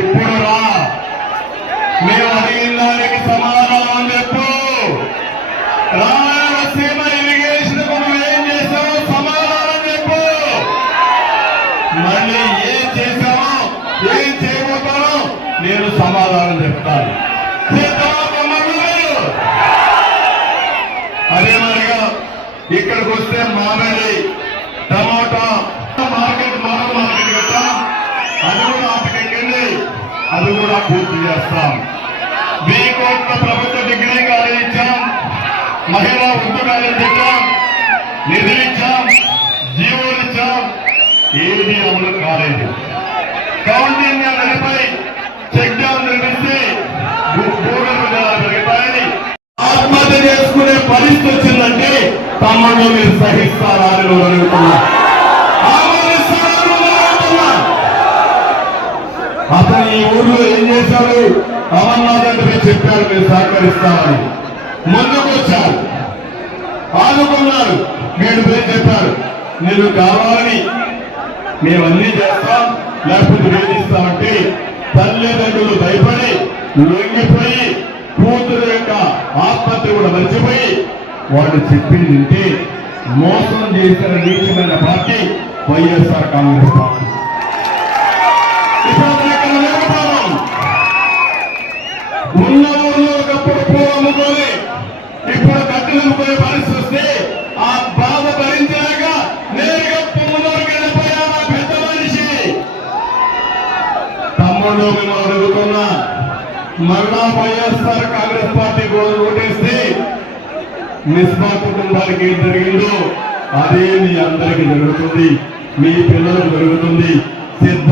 ఇప్పుడు రా మేము అడిగిన దానికి సమాధానం చెప్పు. రాయలసీమ ఇరిగేషన్ మనం ఏం చేశామో సమాధానం చెప్పు. మళ్ళీ ఏం చేశామో ఏం చేయబోతామో నేను సమాధానం చెప్తాను. కోట్ల ప్రభుత్వ డిగ్రీ కాలేజ్ ఇచ్చాం. మహిళా ఉర్దూ కాలేజ్ ఇచ్చాం. నిధులు ఇచ్చాం. జీవోలు ఇచ్చాం. ఏది అమలు కాలేదు. కౌంటిన్య చెక్ డ్యామ్ నిర్మిస్తే పెరిగిపోయాయి. ఆత్మహత్య చేసుకునే పరిస్థితి వచ్చిందంటే తమలో మీరు సహిస్తారా అని అడుగుతున్నారు చేశారు అమర్నాథ్ అంటే చెప్పారు మీరు సహకరిస్తామని ముందుకు వచ్చారు. ఆదుకున్నారు. మీరు పేరు చెప్పారు. నేను కావాలని మేమన్నీ చేస్తాం. లేకపోతే వేధిస్తామంటే తల్లిదండ్రులు భయపడి లొంగిపోయి కూతురు యొక్క ఆత్మహత్య కూడా మర్చిపోయి వాళ్ళు చెప్పింది వింటే మోసం చేసిన నీచమైన పార్టీ వైఎస్ఆర్ కాంగ్రెస్ పార్టీ. ఉన్న పూలు అమ్ముకొని ఇప్పుడు కట్టెలు అమ్ముకునే పరిస్థితి వస్తే ఆ బాధ భరించలేక నేరుగా పొమ్మలోకి పెద్ద మనిషి. తమ్ముడు మేము అడుగుతున్నా మరలా వైఎస్ఆర్ కాంగ్రెస్ పార్టీ కూడా ఓటేస్తే నిస్మా కుటుంబానికి ఏం జరిగిందో అదే మీ అందరికి జరుగుతుంది మీ పిల్లలకు జరుగుతుంది. సిద్ధ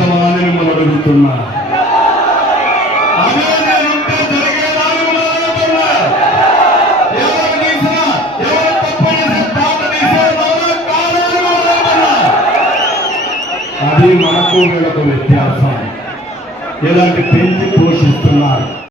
అది మనకు వీళ్ళకు వ్యత్యాసం. ఇలాంటి పెంచి పోషిస్తున్నారు?